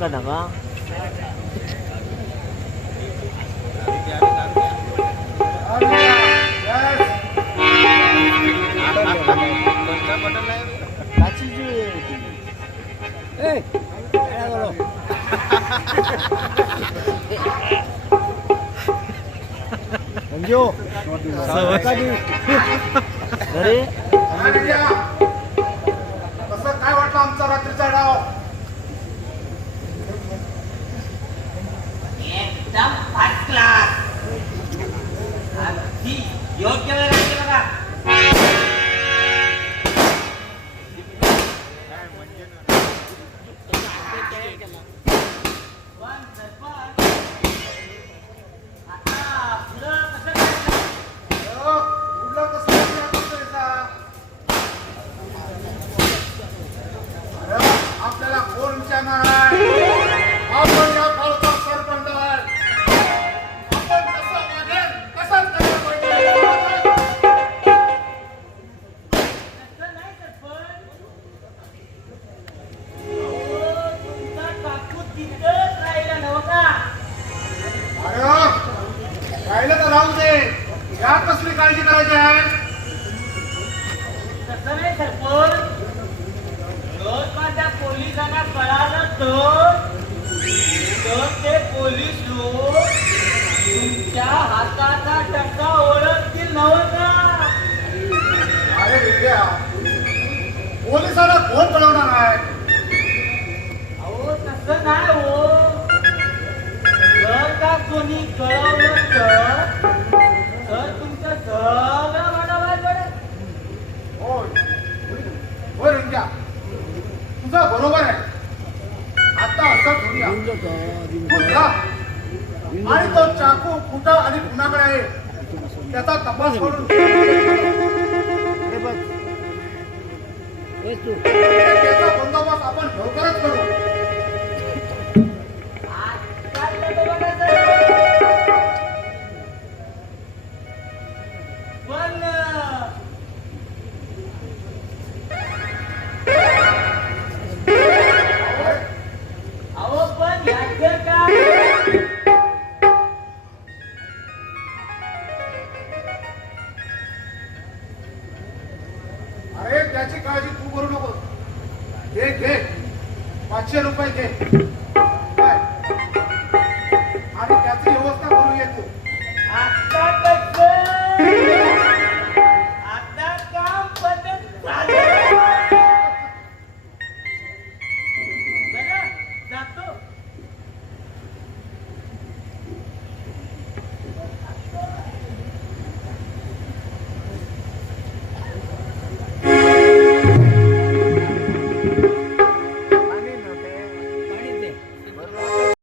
का ढगा अरे कसं काय वाटलं आमचा रात्रीचा डाव? एकदम फर्स्ट क्लास. अगदी योग्य वेळ आहे बघा. पण सरपंच, आता पुढं कसं करायचं? उडला कसला करायचा? अरे आपल्याला कोण विचारणार आहे? आपण या गावचा सरपंच आहे. आपण कसं वागेल कसं करायला पाहिजे? तसं नाही सरपंच. अहो, तुमचा काकू तिथंच राहिला नव्ह का? अरे राहिलं तर राहू दे. या कसली काळजी करायची आहे? तसं नाही सरपंच. जर माझ्या पोलिसांना कळालं तर ते पोलीस लोक तुमच्या हाताचा टक्का ओळखतील नव्हतं का? अरे विद्या, पोलिसाला कोण कळवणार आहे? अहो तसं नाही हो. जर का कोणी कळवलं तर तुमचं सगळं वाढवायला पडेल. होय होय रिंग्या, तुझं बरोबर आहे. आता असं करूया, तू जा आणि तो चाकू कुठं आणि कुणाकडे आहे त्याचा तपास करून त्याचा बंदोबस्त आपण लवकरच करू. आजकाल तर बघा पण अहो पण याचं काय? अरे त्याची काळजी तू करू नको. घे घे, 500 रुपये घे.